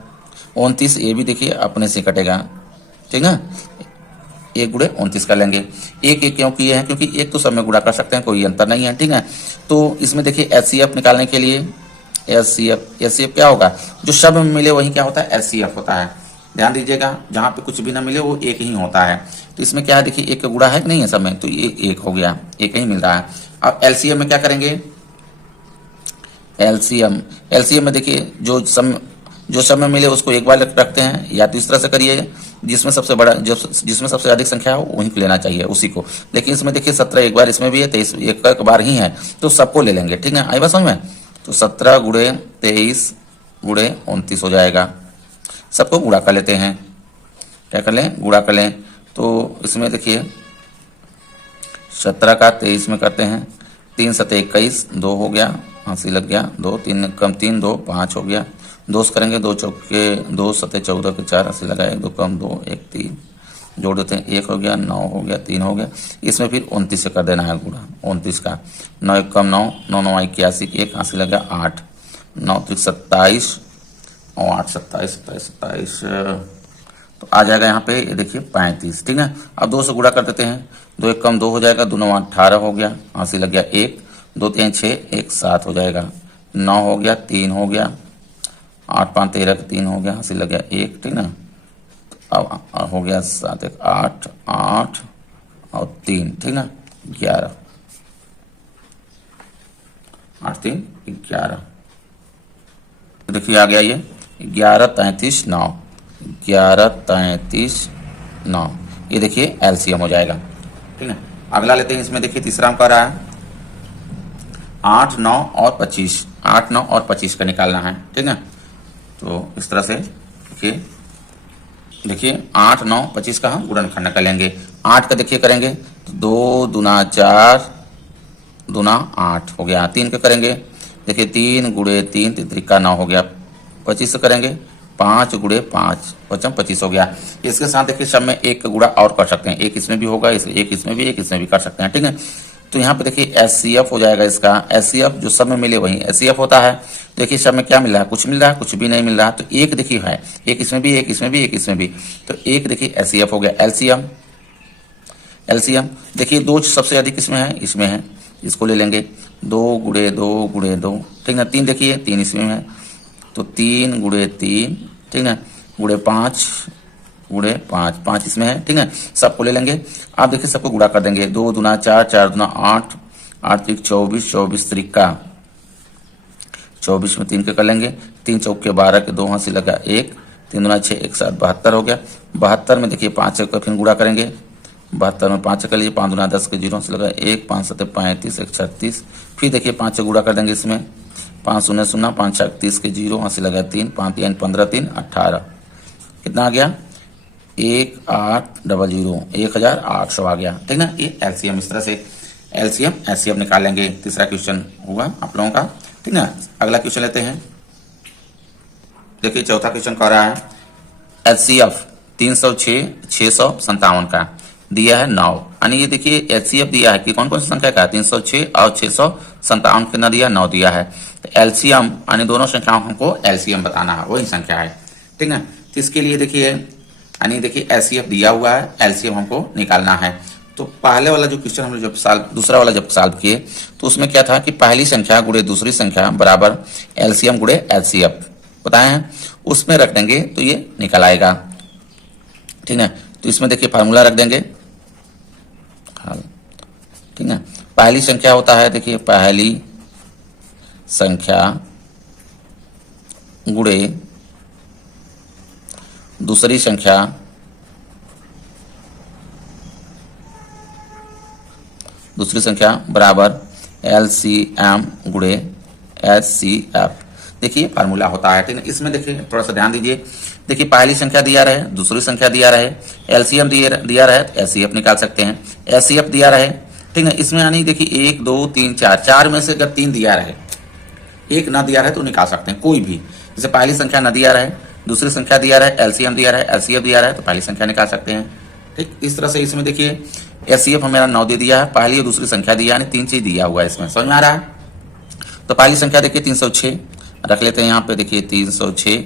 29 ये भी देखिए अपने से कटेगा, ठीक है, 1 गुणे 29 कर लेंगे। एक क्यों किए हैं, क्योंकि एक तो सब में गुणा कर सकते हैं, कोई अंतर नहीं है, ठीक है। तो इसमें देखिए एचसीएफ निकालने के लिए एचसीएफ क्या होगा, जो सब में मिले वही क्या होता है, एचसीएफ होता है। ध्यान दीजिएगा, जहां पे कुछ भी ना मिले वो एक ही होता है। तो इसमें क्या है, देखिए एक का गुणा है कि नहीं है सब में, तो ये एक हो गया, एक ही मिल रहा है। अब एलसीएम में क्या करेंगे, एलसीएम में देखिए जो सब में मिले उसको एक बार रखते हैं, या तो इस तरह से करिए, जिसमें सबसे बड़ा जिसमें सबसे अधिक संख्या हो वहीं को लेना चाहिए, उसी को। लेकिन इसमें देखिए 17 एक बार, इसमें भी है 23 एक बार ही है, तो सबको ले लेंगे, ठीक है। आई बात समझ में। तो 17 गुणे 23 गुणे 29 हो जाएगा। सबको गुणा कर लेते हैं, क्या कर लें, गुणा कर लें। तो इसमें देखिए 17 का 23 में करते हैं, 3 7 21, 2 हो गया, हंसी लग गया, 2 3 कम 3 2 5 हो गया। 2 से करेंगे, 2 चौके 2 7 14 के 4, हंसी लगाए, 2 कम 2 1 3, जोड़ देते हैं, 1 हो गया, 9 हो गया, 3 हो गया। इसमें फिर 29 से कर देना है गुणा, 29 का, 9 1 कम 9, 9 9 81, 1 हंसी लग गया, 8 9 3 27 और 8 27 27 27, तो आ जाएगा यहाँ पे, ये देखिए 35, ठीक है। अब 2 से गुणा कर देते हैं, 2 1 कम 2 हो जाएगा, 2 9 18 हो गया, हंसी लग गया 1, 2 3 6 1 7 हो जाएगा, 9 हो गया, 3 हो गया, 8 5 13 3 हो गया, हंसी लग गया 1, ठीक ना। अब हो गया 7 1 8 8 और 3, ठीक ना, 11, 8 3 11। देखिए आ गया ये 11 33 9, 11 33 9, ये देखिए एलसीएम हो जाएगा, ठीक है। अगला लेते हैं, इसमें देखिए तीसरा हम कह रहा है 8 9 और 25, 8 9 और 25 का निकालना है, ठीक है। तो इस तरह से देखिए 8 9 25 का हम गुणनखंड कर लेंगे। 8 का देखिए करेंगे तो 2 दूना 4 दूना 8 हो गया। 3 का करेंगे, देखिए 3 गुणे 3 3 9 हो गया। 25 से करेंगे, 5 गुणे 5 पचम 25 हो गया। इसके साथ देखिए सब में एक का गुणा और कर सकते हैं, एक इसमें भी होगा, एक इसमें भी, एक इसमें भी कर सकते हैं, ठीक है। तो यहाँ पे देखिए एचसीएफ हो जाएगा इसका। एचसीएफ जो सब में मिले वही एचसीएफ होता है। देखिए सब में क्या मिल रहा है, कुछ मिल रहा है, कुछ भी नहीं मिल रहा। तो एक देखिए है, एक इसमें भी, एक इसमें भी, एक इसमें भी, तो एक देखिए एचसीएफ हो गया। एलसीएम देखिए 2 सबसे अधिक इसमें है, इसमें है, इसको ले लेंगे, 2 गुणे 2 गुणे 2, ठीक है। 3 देखिए 3 इसमें है, तो 3 गुणे 3, ठीक है, गुणे 5 गुणे 5 5 इसमें है, ठीक है। सबको ले लेंगे। आप देखिए सबको गुणा कर देंगे, 2 दूना 4 4 दूना 8 8 3 24 24 3 24 में 3 के कर लेंगे, 3 चौके 12 के 2 हंसी लगा 1, 3 दूना 6 1 7 72 हो गया। 72 में देखिए 5 का फिर गुणा करेंगे, 72 में 5 कर लीजिए, 5 दूना 10 के 0 से लगा 1, 5 7 35 1 36, फिर देखिए 5 से गुणा कर देंगे इसमें, 5 0 0 5 6 30 के 0 हंसी लगा 3, 5 3 15 3 18, कितना आ गया 1800 1800 आ गया, ठीक ना। ये एलसीएम, इस तरह से एलसीएम निकाल लेंगे। तीसरा क्वेश्चन होगा आप लोगों का, ठीक ना। अगला क्वेश्चन लेते हैं, देखिए चौथा क्वेश्चन कह रहा है HCF 306 657 का दिया है 9, यानी ये देखिए HCF दिया है कि कौन कौन सी संख्या का 306 और 657 कितना दिया 9 दिया है। तो एलसीएम यानी दोनों संख्याओं हमको एलसीएम बताना है, वही संख्या है, ठीक है। तो इसके लिए देखिए यानी देखिए HCF दिया हुआ है, एलसीएम हमको निकालना है। तो पहले वाला जो क्वेश्चन हमने दूसरा वाला जब सॉल्व किए तो उसमें क्या था कि पहली संख्या गुणे दूसरी संख्या बराबर एलसीएम गुणे HCF बताए हैं, उसमें रख देंगे तो ये निकल आएगा, ठीक है। तो इसमें देखिए फार्मूला रख देंगे, ठीक है। पहली संख्या होता है देखिए पहली संख्या गुणे दूसरी संख्या बराबर एलसीएम गुणे HCF। देखिए फार्मूला होता है, ठीक है। इसमें देखिए थोड़ा सा ध्यान दीजिए, देखिए पहली संख्या दिया रहे दूसरी संख्या दिया रहे एलसीएम दिया रहे तो HCF निकाल सकते हैं, HCF दिया रहे, ठीक है। इसमें यानी देखिए 1 2 3 4 में से अगर 3 दिया रहे, एक ना दिया रहे तो निकाल सकते हैं कोई भी। जैसे पहली संख्या न दिया रहे दूसरी संख्या दिया रहे एलसीएम दिया रहे HCF दिया रहे तो पहली संख्या निकाल सकते हैं, ठीक। इस तरह से इसमें देखिए HCF हमें 9 दे दिया है, पहली और दूसरी संख्या दिया यानी 3 चीज दिया हुआ है, इसमें समझ में आ रहा है। तो पहली संख्या देखिए 306 रख लेते हैं यहाँ पे, देखिए 306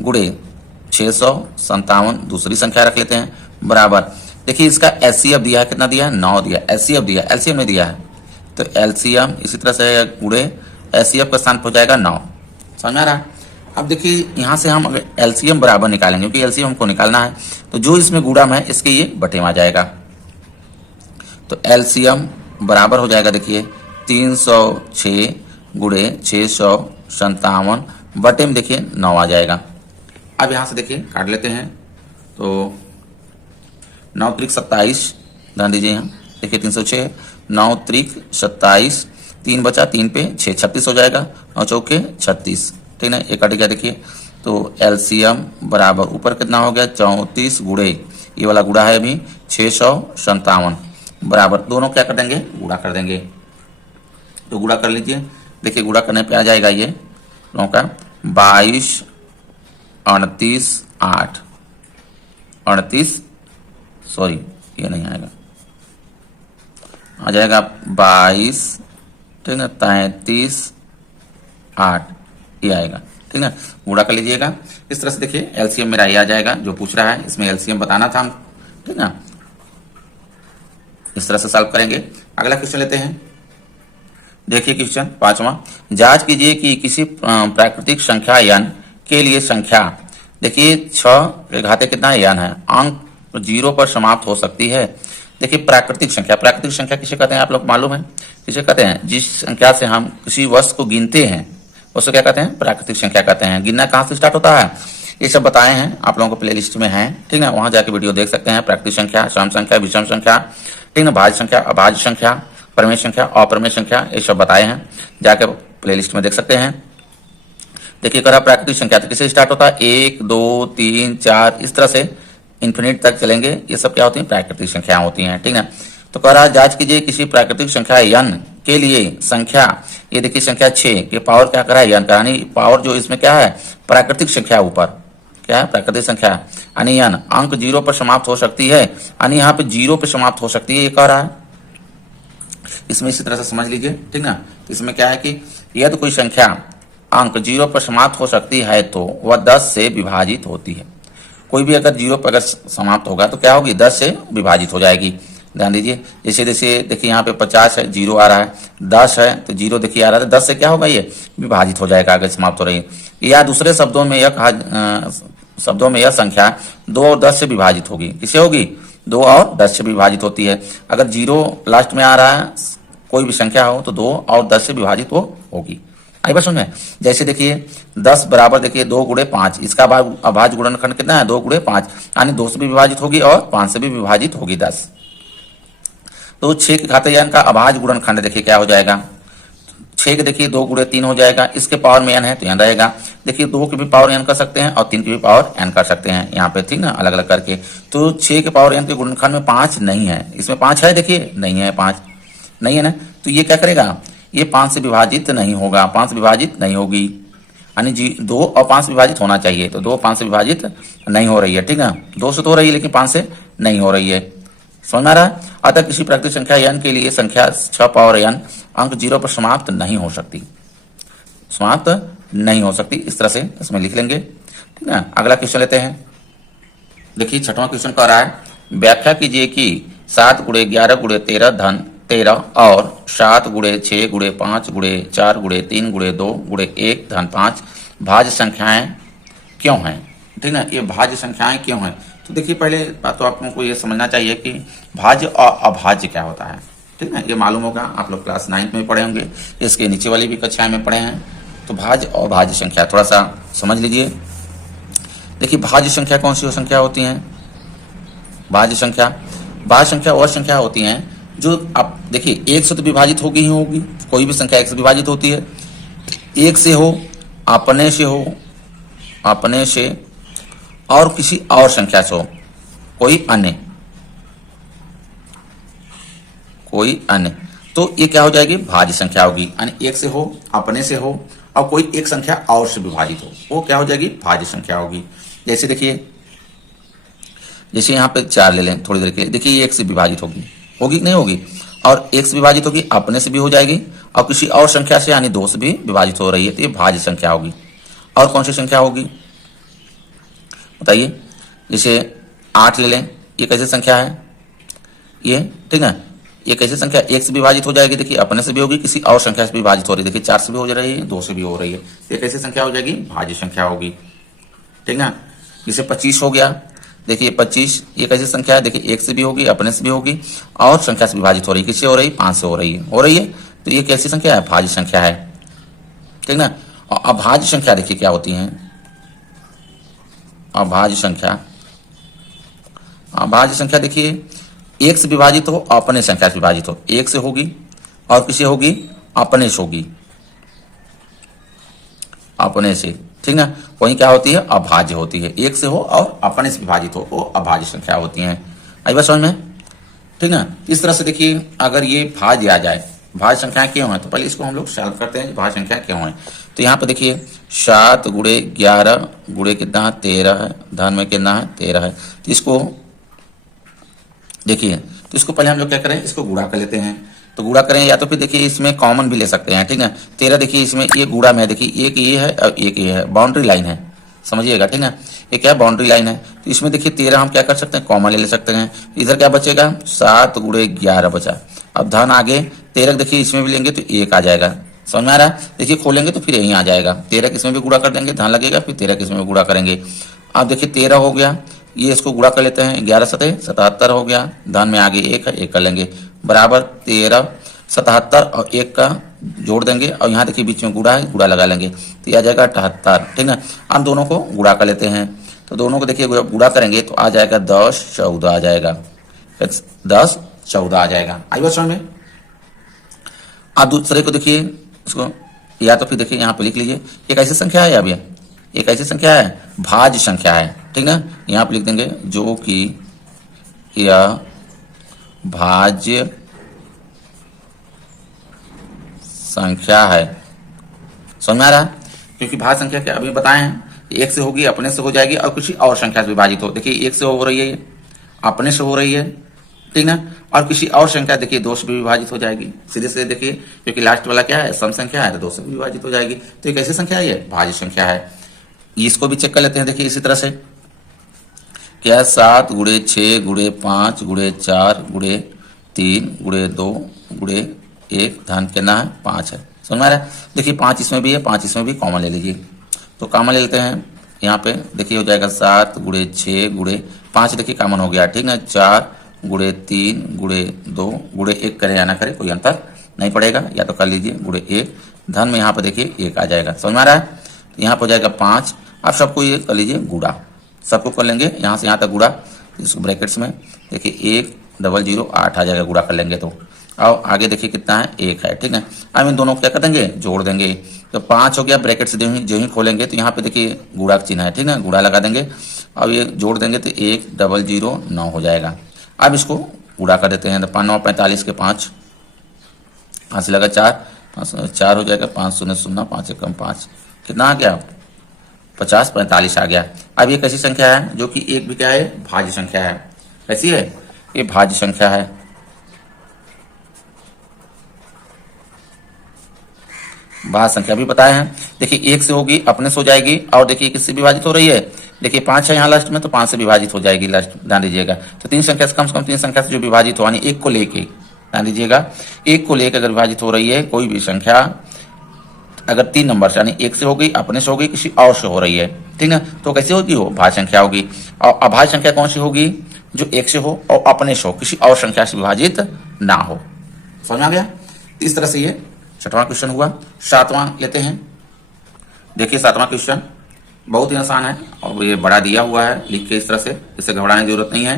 गुणे 657 दूसरी संख्या रख लेते हैं बराबर, देखिए इसका HCF दिया है, कितना दिया है 9 दिया, HCF दिया LCM नहीं दिया है, तो LCM इसी तरह से गुणे HCF का स्थान पर हो जाएगा 9, समझ में आ रहा है। अब देखिए यहाँ से हम अगर LCM बराबर निकालेंगे क्योंकि LCM हमको निकालना है, तो जो इसमें गुणम है इसके ये बटे में आ जाएगा, तो LCM बराबर हो जाएगा देखिए 306 गुणे 657 बटे में देखिए 9 आ जाएगा। अब यहाँ से देखिए काट लेते हैं, तो 9 त्रिक 27, ध्यान दीजिए यहाँ देखिए 306 9 त्रिक 27, 3 बचा 3 पे 6 36 हो जाएगा, 9 चौके 36, ठीक है। एक कट गया देखिए, तो एलसीएम बराबर ऊपर कितना हो गया 34 गुणे ये वाला गुड़ा है अभी 657 बराबर, दोनों क्या कर देंगे गुड़ा कर देंगे, तो गुड़ा कर लीजिए। देखिए गुड़ा करने पे आ जाएगा ये दोनों का 22 38 8 38, सॉरी ये नहीं आएगा, आ जाएगा 22, ठीक है 33 8 ये आएगा, ठीक है। गुणा कर लीजिएगा इस तरह से, देखिए एलसीएम मेरा ये आ जाएगा जो पूछ रहा है, इसमें एलसीएम बताना था हम, ठीक है। इस तरह से सॉल्व करेंगे। अगला क्वेश्चन लेते हैं, देखिए क्वेश्चन 5वां, जांच कीजिए कि किसी प्राकृतिक संख्या n के लिए संख्या देखिए 6 के घाते कितना n है, अंक 0 पर समाप्त हो सकती है। देखिए प्राकृतिक संख्या किसे कहते हैं आप लोग मालूम है, किसे कहते हैं जिस संख्या से हम किसी वस्तु को गिनते हैं उसको क्या कहते हैं प्राकृतिक संख्या कहते हैं। गिनना कहाँ से स्टार्ट होता है ये सब बताए हैं, आप लोगों को प्ले लिस्ट में है, ठीक है, वहां जाके वीडियो देख सकते हैं। प्राकृतिक संख्या, सम संख्या, विषम संख्या, ठीक है, भाज्य संख्या, अभाज्य संख्या, प्रमेय संख्या, अप्रमेय संख्या, ये सब बताए हैं, जाके प्ले लिस्ट में देख सकते हैं। देखिए करा प्राकृतिक संख्या तो किसे स्टार्ट होता है 1 2 3 4 इस तरह से इन्फिनिट तक चलेंगे, ये सब क्या होती है प्राकृतिक संख्या होती हैं, ठीक है। तो कह रहा है जांच कीजिए किसी प्राकृतिक संख्या n के लिए संख्या, ये देखिए संख्या 6 के पावर क्या करा है n का, यानी पावर जो इसमें क्या है प्राकृतिक संख्या ऊपर क्या है प्राकृतिक संख्या, यानी n अंक 0 पर समाप्त हो सकती है, यानी यहाँ पे 0 पे समाप्त हो सकती है, ये कह रहा है। इसमें इसी तरह से समझ लीजिए, ठीक ना। इसमें क्या है कि यदि कोई संख्या अंक 0 पर समाप्त हो सकती है तो वह 10 से विभाजित होती है। कोई भी अगर 0 पर अगर समाप्त होगा तो क्या होगी 10 से विभाजित हो जाएगी। ध्यान दीजिए, जैसे जैसे देखिए यहाँ पे 50 है 0 आ रहा है, 10 है तो 0 देखिए आ रहा है, 10 से क्या होगा ये विभाजित हो जाएगा अगर समाप्त हो रही है। या दूसरे शब्दों में यह संख्या 2 और 10 से विभाजित होगी, किसे होगी 2 और 10 से विभाजित होती है। अगर 0 लास्ट में आ रहा है कोई भी संख्या हो तो 2 और 10 से विभाजित होगी। आई बात समझ में। जैसे देखिए 10 बराबर देखिए 2 गुणे 5, इसका अभाज्य गुणनखंड कितना है 2 गुणे 5, यानी 2 से भी विभाजित होगी और 5 से भी विभाजित होगी 10। तो 6 के घाते n का अभाज्य गुणनखंड देखिए क्या हो जाएगा, 6 के देखिए 2 गुणे 3 हो जाएगा, इसके पावर में n है तो n रहेगा। देखिए 2 की भी पावर n कर सकते हैं और 3 की भी पावर n कर सकते हैं यहाँ पे, ठीक ना, अलग अलग करके। तो 6 के पावर n के गुणनखंड में 5 नहीं है, इसमें 5 है देखिए नहीं है, 5 नहीं है ना, तो ये क्या करेगा ये 5 से विभाजित नहीं होगा, 5 से विभाजित नहीं होगी, यानी 2 और 5 से विभाजित होना चाहिए, तो 2 5 से विभाजित नहीं हो रही है, ठीक है। 2 से तो हो रही है लेकिन 5 से नहीं हो रही है, समझ में आ रहा है। अतः किसी प्राकृतिक संख्या n के लिए संख्या 6 पावर n अंक 0 पर समाप्त नहीं हो सकती, समाप्त नहीं हो सकती। इस तरह से इसमें लिख लेंगे, ठीक है। अगला क्वेश्चन लेते हैं। देखिए 6वां क्वेश्चन कह रहा है, व्याख्या कीजिए कि 7 × 11 × 13 धन 13 और 7 × 6 × 5 × 4 × 3 × 2 × 1 धन 5 भाज्य संख्याएं क्यों हैं, ठीक है। ये भाज्य संख्याएं क्यों हैं, तो देखिए पहले बात तो आप लोगों को ये समझना चाहिए कि भाज्य और अभाज्य क्या होता है, ठीक है। ये मालूम होगा, आप लोग क्लास 9 में पढ़े होंगे, इसके नीचे वाली भी कक्षाएं में पढ़े हैं। तो भाज्य और अभाज्य संख्या थोड़ा सा समझ लीजिए। देखिए भाज्य संख्या कौन सी संख्या होती हैं, भाज्य संख्या वह संख्या होती हैं जो आप देखिए 1 से तो विभाजित होगी ही होगी, कोई भी संख्या 1 से विभाजित होती है, 1 से हो, अपने से और किसी और संख्या से हो, कोई अन्य, तो ये क्या हो जाएगी, भाज्य संख्या होगी। यानी 1 से हो, अपने से हो और कोई एक संख्या और से विभाजित हो, वो क्या हो जाएगी, भाज्य संख्या होगी। जैसे देखिए, जैसे यहाँ पे 4 ले लें थोड़ी देर के लिए, देखिए ये 1 से विभाजित होगी कि नहीं होगी, और 1 से विभाजित होगी, अपने से भी हो जाएगी और किसी और संख्या से यानी 2 से भी विभाजित हो रही है, तो ये भाज्य संख्या होगी। और कौन सी संख्या होगी बताइए, जैसे 8 ले लें, ये कैसी संख्या है ये, ठीक है। ये कैसी संख्या 1 से विभाजित हो जाएगी, देखिए अपने से भी होगी, किसी और संख्या से भी विभाजित हो रही है, देखिए 4 से भी हो रही है, 2 से भी हो रही है, ये कैसी संख्या हो जाएगी, भाज्य संख्या होगी, ठीक है। जैसे 25 हो गया, देखिए 25 ये कैसी संख्या है, देखिए 1 से भी होगी, अपने से भी होगी और संख्या से विभाजित हो रही है, किससे हो रही है, 5 से हो रही है, तो ये कैसी संख्या है, भाज्य संख्या है, ठीक ना। और अभाज्य संख्या देखिए क्या होती है, अभाज्य संख्या देखिए 1 से विभाजित हो, अपने संख्या से विभाजित हो, 1 से होगी और किसी होगी, अपने से होगी, अपने से, ठीक ना। वही क्या होती है, अभाज्य होती है, 1 से हो और अपने से विभाजित हो, वो अभाज्य संख्या होती हैं। आई बात समझ में, ठीक ना। इस तरह से देखिए अगर ये भाज्य आ जाए, भाज्य संख्याएं क्यों है, तो पहले इसको हम लोग सॉल्व करते हैं, भाज्य संख्या क्यों है। तो यहाँ पे देखिए 7 × 11 × कितना है, 13 है, धन में कितना है, 13 है। तो इसको देखिए, तो इसको पहले हम लोग क्या करें, इसको गुणा कर लेते हैं। तो गुणा करें, या तो फिर देखिए इसमें कॉमन भी ले सकते हैं, ठीक है। 13 देखिए इसमें ये गुणा में है, देखिए एक ये है और एक ये है, बाउंड्री लाइन है, समझिएगा, ठीक है। ये क्या है, बाउंड्री लाइन है। तो इसमें देखिए 13 हम क्या कर सकते हैं, कॉमन ले सकते हैं। इधर क्या बचेगा, 7 × 11 बचा। अब धन आगे 13 देखिए इसमें भी लेंगे तो 1 आ जाएगा, समझ में आ रहा है। देखिए खोलेंगे तो फिर यहीं आ जाएगा, 13 किसमें भी गुणा कर देंगे, धन लगेगा, फिर 13 किसमें भी गुणा करेंगे। अब देखिए 13 हो गया, ये इसको गुणा कर लेते हैं, 11 7 77 हो गया, धन में आगे 1 है, 1 कर लेंगे, बराबर 13 77 और 1 का जोड़ देंगे, और यहाँ देखिए बीच में गुणा है, गुणा लगा लेंगे, तो यह आ जाएगा 78, ठीक है। हम दोनों को गुणा कर लेते हैं, तो दोनों को देखिए गुणा करेंगे तो आ जाएगा 10 14 आ जाएगा, 10 14 आ जाएगा। आई बात समझ में। आप दूसरे को देखिए, इसको या तो फिर देखिए यहाँ पे लिख लीजिए, एक ऐसी संख्या है, अब एक ऐसी संख्या है, भाज्य संख्या है, ठीक है। यहाँ पे लिख देंगे जो कि यह भाज्य संख्या है, समझ में आ रहा है। क्योंकि भाज्य संख्या क्या अभी बताए हैं, 1 से होगी, अपने से हो जाएगी और किसी और संख्या से विभाजित हो, देखिए 1 से हो रही है, अपने से हो रही है, ठीक ना, और किसी और संख्या देखिए 2 से भी विभाजित हो जाएगी, सीधे सीधे देखिए, क्योंकि लास्ट वाला क्या है, सम संख्या है, तो 2 से भी विभाजित हो जाएगी। तो ये कैसी संख्या है, ये भाज्य संख्या है। इसको भी चेक कर लेते हैं, देखिए इसी तरह से क्या, 7 × 6 × 5 × 4 × 3 × 2 × 1 धन कितना है, 5 है, समझ में आ रहा है। देखिए 5 इसमें भी है, 5 इसमें भी, कॉमन ले लीजिए, तो कॉमन ले लेते हैं। यहाँ पे देखिए हो जाएगा 7 × 6 × 5 देखिए कॉमन हो गया, ठीक है। 4 × 3 × 2 × 1 करे या ना करे कोई अंतर नहीं पड़ेगा, या तो कर लीजिए × 1, धन में यहाँ पर देखिए 1 आ जाएगा, समझ में आ रहा है। तो यहाँ पर हो जाएगा 5। आप सबको ये कर लीजिए गुणा, सबको कर लेंगे यहाँ से यहाँ तक गुणा, इसको ब्रैकेट्स में देखिए 10008 आ जाएगा, गुणा कर लेंगे तो। और आगे देखिए कितना है, 1 है, ठीक है। अब इन दोनों को क्या कर देंगे, जोड़ देंगे, तो 5 हो गया, ब्रैकेट से जो ही खोलेंगे तो यहाँ पे देखिए गुणा का चिन्ह है, ठीक है, गुणा लगा देंगे। अब ये जोड़ देंगे तो 1009 हो जाएगा। अब इसको गुणा कर देते हैं, तो 5 9 45 के 5, 5 से लगा 4 हो जाएगा, 5 0 0 5 1 5 कितना आ गया, 50 45 आ गया। अब ये कैसी संख्या है, जो कि एक भी क्या है, भाज्य संख्या है। कैसी है, ये भाज्य संख्या है। भाज्य संख्या भी बताए हैं। देखिए 1 से होगी, अपने से हो जाएगी, और देखिए किससे विभाजित हो रही है, देखिए 5 है यहाँ लास्ट में, तो 5 से विभाजित हो जाएगी लास्ट, ध्यान दीजिएगा। तो 3 संख्या से कम 3 संख्या से जो विभाजित हो, यानी 1 को लेके, ध्यान दीजिएगा, 1 को लेकर अगर विभाजित हो रही है कोई भी संख्या, अगर 3 नंबर से, यानी 1 से हो गई, अपने से हो गई, किसी और से हो रही है, ठीक है, तो कैसी होगी, वो भाज्य संख्या होगी। और अभाज्य संख्या कौन सी होगी, जो 1 से हो और अपने से हो, किसी और संख्या से विभाजित ना हो। समझ में आ गया। इस तरह से ये 6वां क्वेश्चन हुआ। 7वां लेते हैं। देखिए 7वां क्वेश्चन बहुत ही आसान है, और ये बड़ा दिया हुआ है लिख के इस तरह से, इससे घबराने की जरूरत नहीं है।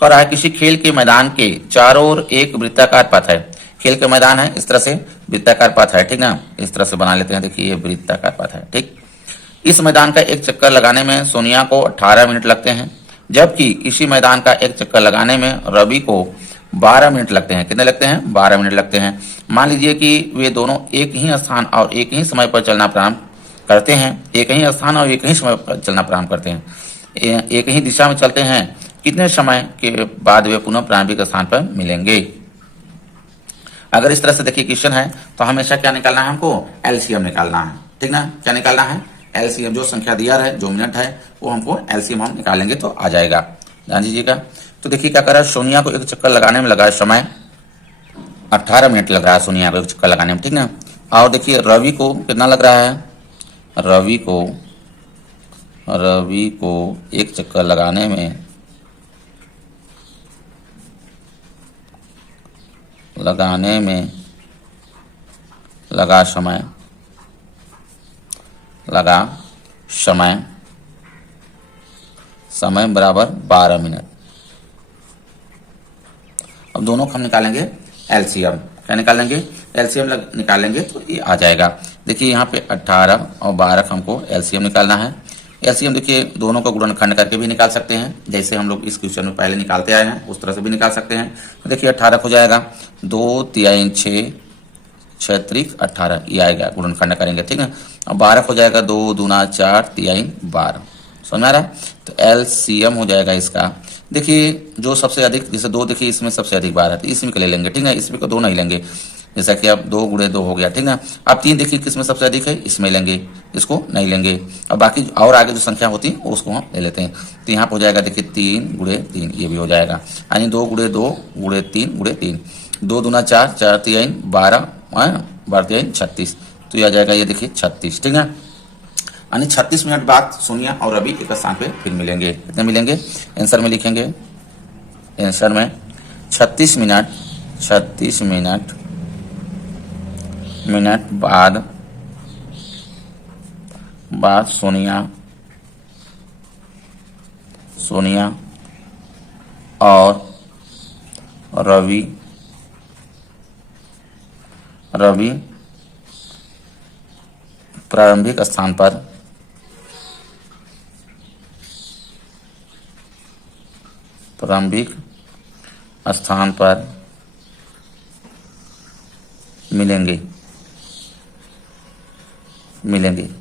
कह रहा है किसी खेल के मैदान के चारों ओर एक वृत्ताकार पथ है। खेल का मैदान है, इस तरह से वृत्ताकार पथ है, ठीक ना, इस तरह से बना लेते हैं। देखिए ये वृत्ताकार पथ है, ठीक। इस मैदान का एक चक्कर लगाने में सोनिया को 18 मिनट लगते हैं, जबकि इसी मैदान का एक चक्कर लगाने में रवि को 12 मिनट लगते हैं। कितने लगते हैं, 12 मिनट लगते हैं। मान लीजिए कि वे दोनों एक ही स्थान और एक ही समय पर चलना प्रारंभ करते हैं, एक ही स्थान और एक ही समय पर चलना प्रारंभ करते हैं, एक ही दिशा में चलते हैं। कितने समय के बाद वे पुनः प्रारंभिक स्थान पर मिलेंगे। अगर इस तरह से देखिए क्वेश्चन है, तो हमेशा क्या निकालना है, हमको एलसीएम निकालना है, ठीक ना। क्या निकालना है, एलसीएम। जो संख्या दिया है, जो मिनट है, वो हमको एलसीएम हम निकालेंगे तो आ जाएगा, ध्यान दीजिएगा। तो देखिए क्या कर रहा है, सोनिया को एक चक्कर लगाने में लगा समय 18 मिनट लग रहा है, सोनिया को एक चक्कर लगाने में, ठीक ना। और देखिए रवि को कितना लग रहा है, रवि को एक चक्कर लगाने में लगा समय बराबर 12 मिनट। अब दोनों को हम निकालेंगे एलसीएम। क्या निकालेंगे, एलसीएम निकालेंगे तो ये आ जाएगा। देखिए यहाँ पे 18 और 12 का हमको एलसीएम निकालना है। एलसीएम देखिए दोनों को गुणनखंड करके भी निकाल सकते हैं, जैसे हम लोग इस क्वेश्चन में पहले निकालते आए हैं, उस तरह से भी निकाल सकते हैं। तो देखिए 18 हो जाएगा, 2 3 6 6 त्रिक 18, ये आएगा, गुणनखंड करेंगे, ठीक है। और 12 हो जाएगा, 2 दूना 4 3 12। समझ में आ रहा है। तो एलसीएम हो जाएगा इसका। देखिए जो सबसे अधिक, जैसे 2 देखिए इसमें सबसे अधिक बार है, तो इसमें ले लेंगे, ठीक है, इसमें को 2 नहीं लेंगे, जैसा कि अब 2 × 2 हो गया, ठीक है। अब 3 देखिए किसमें सबसे अधिक है, इसमें लेंगे, इसको नहीं लेंगे। अब बाकी और आगे जो संख्या होती है उसको हम ले लेते हैं। तो यहाँ पर हो जाएगा देखिए 3 × 3, ये भी हो जाएगा, यानी 2 × 2 × 3 × 3, 2 दूना 4 4 3 12 12 3 36, तो ये आ जाएगा, ये देखिए 36, ठीक है। यानी 36 मिनट बाद सोनिया और रवि एक स्थान पे फिर मिलेंगे। कितने मिलेंगे, आंसर में लिखेंगे, आंसर में 36 मिनट बाद सोनिया और रवि प्रारंभिक स्थान पर मिलेंगे,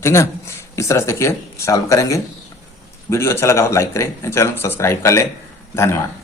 ठीक है। इस तरह से देखिए सॉल्व करेंगे। वीडियो अच्छा लगा हो लाइक करें, चैनल को सब्सक्राइब कर लें। धन्यवाद।